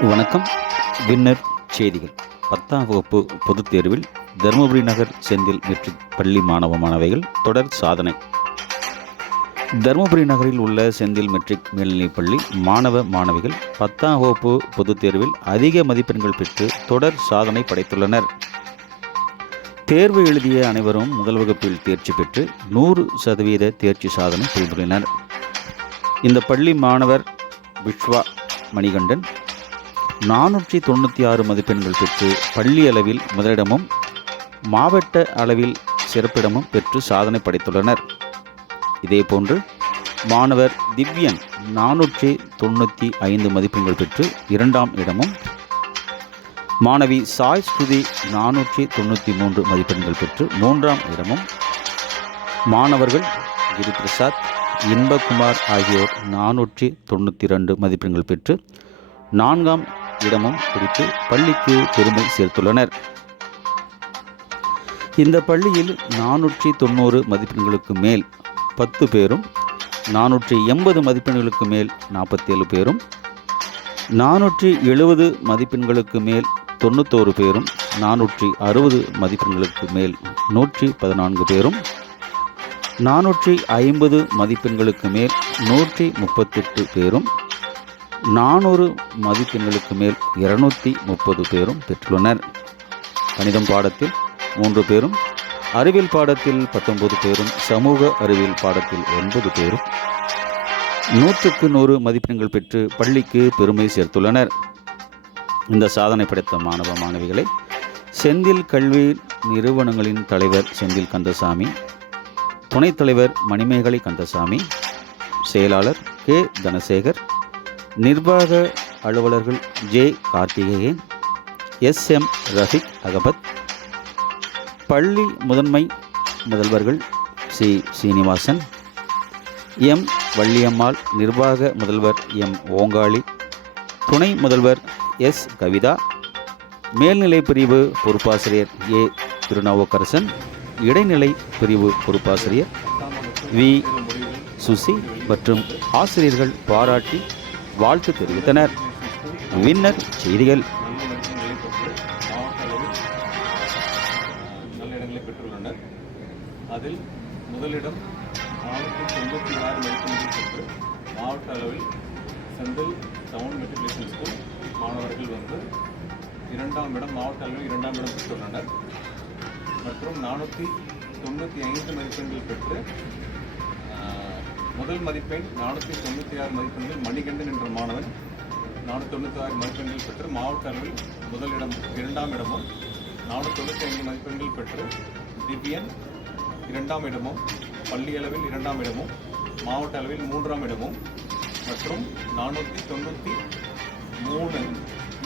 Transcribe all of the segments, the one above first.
வணக்கம். வின்னர் செய்திகள். பத்தாம் வகுப்பு பொதுத் தேர்வில் தருமபுரி நகர் செந்தில் மெட்ரிக் பள்ளி மாணவ மாணவிகள் தொடர் சாதனை. தருமபுரி நகரில் உள்ள செந்தில் மெட்ரிக் மேல்நிலைப் பள்ளி மாணவ மாணவிகள் பத்தாம் வகுப்பு பொதுத் தேர்வில் அதிக மதிப்பெண்கள் பெற்று தொடர் சாதனை படைத்துள்ளனர். தேர்வு எழுதிய அனைவரும் முதல் வகுப்பில் தேர்ச்சி பெற்று நூறு சதவீத தேர்ச்சி சாதனை செய்துள்ளனர் இந்த பள்ளி மாணவர் விஸ்வா மணிகண்டன் நானூற்றி தொண்ணூற்றி ஆறு மதிப்பெண்கள் பெற்று பள்ளி அளவில் முதலிடமும் மாவட்ட அளவில் சிறப்பிடமும் பெற்று சாதனை படைத்துள்ளனர். இதேபோன்று மாணவர் திவ்யன் நானூற்றி தொண்ணூற்றி ஐந்து மதிப்பெண்கள் பெற்று இரண்டாம் இடமும் மாணவி சாய் ஸ்ருதி நானூற்றி தொண்ணூற்றி மூன்று மதிப்பெண்கள் பெற்று மூன்றாம் இடமும் மாணவர்கள் கிரிபிரசாத் இன்பகுமார் ஆகியோர் நானூற்றி தொண்ணூற்றி ரெண்டு மதிப்பெண்கள் பெற்று நான்காம் இடமும் பிடித்து பள்ளிக்கு பெருமை சேர்த்துள்ளனர். இந்த பள்ளியில் நானூற்றி தொண்ணூறு மதிப்பெண்களுக்கு மேல் பத்து பேரும் நானூற்றி எண்பது மதிப்பெண்களுக்கு மேல் நாற்பத்தேழு பேரும் நானூற்றி எழுபது மதிப்பெண்களுக்கு மேல் தொண்ணூத்தோரு பேரும் நானூற்றி அறுபது மதிப்பெண்களுக்கு மேல் நூற்றி பதினான்கு பேரும் நானூற்றி ஐம்பது மதிப்பெண்களுக்கு மேல் நூற்றி முப்பத்தெட்டு பேரும் நானூறு மதிப்பெண்களுக்கு மேல் இருநூற்றி முப்பது பேரும் பெற்றுள்ளனர். கணிதம் பாடத்தில் மூன்று பேரும் அறிவியல் பாடத்தில் பத்தொன்பது பேரும் சமூக அறிவியல் பாடத்தில் ஒன்பது பேரும் நூற்றுக்கு நூறு மதிப்பெண்கள் பெற்று பள்ளிக்கு பெருமை சேர்த்துள்ளனர். இந்த சாதனை படைத்த மாணவ மாணவிகளை செந்தில் கல்வி நிறுவனங்களின் தலைவர் செந்தில் கந்தசாமி துணைத் தலைவர் மணிமேகலை கந்தசாமி செயலாளர் கே. தனசேகர் நிர்வாக அலுவலர்கள் J. Karthikeyan S. M. Rafiq Agabath பள்ளி முதன்மை முதல்வர்கள் சி. சீனிவாசன் எம். வள்ளியம்மாள் நிர்வாக முதல்வர் எம். ஓங்காளி துணை முதல்வர் எஸ். கவிதா மேல்நிலை பிரிவு பொறுப்பாசிரியர் ஏ. திருநாவுக்கரசன் இடைநிலை பிரிவு பொறுப்பாசிரியர் வி. சுசி மற்றும் ஆசிரியர்கள் பாராட்டி வாழ்த்து தெரிவித்தனர். வின்னர் செய்திகள். பெற்றுள்ளனர். அதில் முதலிடம் எண்பத்தி தொண்ணூற்றி ஆறு மதிப்பெண்கள் பெற்று மாவட்ட அளவில் செந்தில் டவுன் மெட்ரிகுலேஷன் ஸ்கூல் மாணவர்கள் வந்து இரண்டாம் இடம் மாவட்ட அளவில் இரண்டாம் இடம் பெற்றுள்ளனர். மற்றும் நானூற்றி தொண்ணூற்றி ஐந்து மதிப்பெண்கள் பெற்று முதல் மதிப்பெண் நானூற்றி தொண்ணூற்றி ஆறு மதிப்பெண்கள் மணிகண்டன் என்ற மாணவன் நானூற்றி தொண்ணூற்றி ஆறு மதிப்பெண்கள் பெற்று மாவட்ட அளவில் முதலிடம் இரண்டாம் இடமும் நானூற்றி தொண்ணூற்றி ஐந்து மதிப்பெண்கள் பெற்று திவ்யன் இரண்டாம் இடமும் பள்ளி அளவில் இரண்டாம் இடமும் மாவட்ட அளவில் மூன்றாம் இடமும் மற்றும் நானூற்றி தொண்ணூற்றி மூணு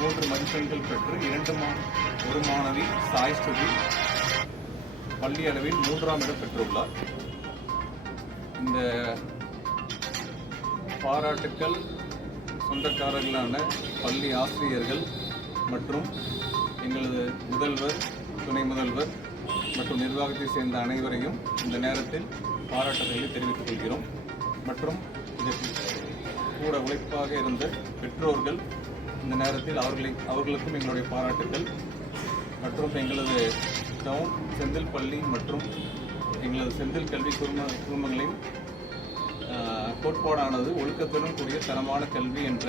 மூன்று மதிப்பெண்கள் பெற்று இரண்டு மா ஒரு மாணவி சாய் ஸ்ருதி பள்ளி அளவில் மூன்றாம் இடம் பெற்றுள்ளார். இந்த பாராட்டுக்கள் சொந்தக்காரர்களான பள்ளி ஆசிரியர்கள் மற்றும் எங்களது முதல்வர் துணை முதல்வர் மற்றும் நிர்வாகத்தை சேர்ந்த அனைவரையும் இந்த நேரத்தில் பாராட்டுதல்களை தெரிவித்துக் கொள்கிறோம். மற்றும் கூட உழைப்பாக இருந்த பெற்றோர்கள் இந்த நேரத்தில் அவர்களை அவர்களுக்கும் எங்களுடைய பாராட்டுக்கள் மற்றும் எங்களது டவுன் செந்தில் பள்ளி மற்றும் எங்களது செந்தில் கல்வி குடும்ப குடும்பங்களின் கோட்பாடானது ஒழுக்கத்துடன் கூடிய தரமான கல்வி என்ற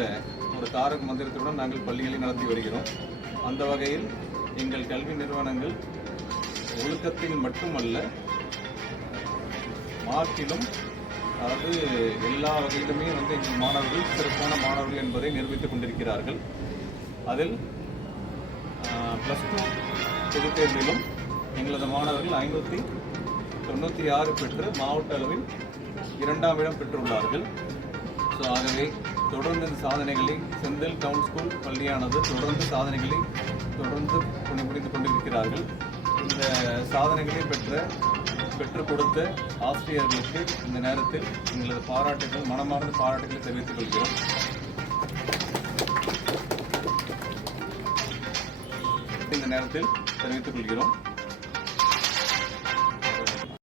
ஒரு தாரக மந்திரத்துடன் நாங்கள் பள்ளிகளை நடத்தி வருகிறோம். அந்த வகையில் எங்கள் கல்வி நிறுவனங்கள் ஒழுக்கத்தில் மட்டுமல்ல மார்க்கிலும் அதாவது எல்லா வகையிலுமே வந்து எங்கள் மாணவர்கள் சிறப்பான மாணவர்கள் என்பதை நிரூபித்துக் கொண்டிருக்கிறார்கள். அதில் ப்ளஸ் டூ பொதுத் தேர்விலும் எங்களது மாணவர்கள் ஐநூற்றி தொண்ணூற்றி ஆறு பெற்று மாவட்ட அளவில் இரண்டாம் இடம் பெற்றுள்ளார்கள். ஸோ ஆகவே தொடர்ந்து இந்த சாதனைகளை செந்தில் டவுன் ஸ்கூல் பள்ளியானது தொடர்ந்து சாதனைகளை தொடர்ந்து புரிந்து கொண்டிருக்கிறார்கள். இந்த சாதனைகளை பெற்ற பெற்றுக் கொடுத்த ஆசிரியர்களுக்கு இந்த நேரத்தில் எங்களது பாராட்டுகள் மனமார்ந்த பாராட்டுகளை தெரிவித்துக் கொள்கிறோம். இந்த நேரத்தில் தெரிவித்துக் கொள்கிறோம்.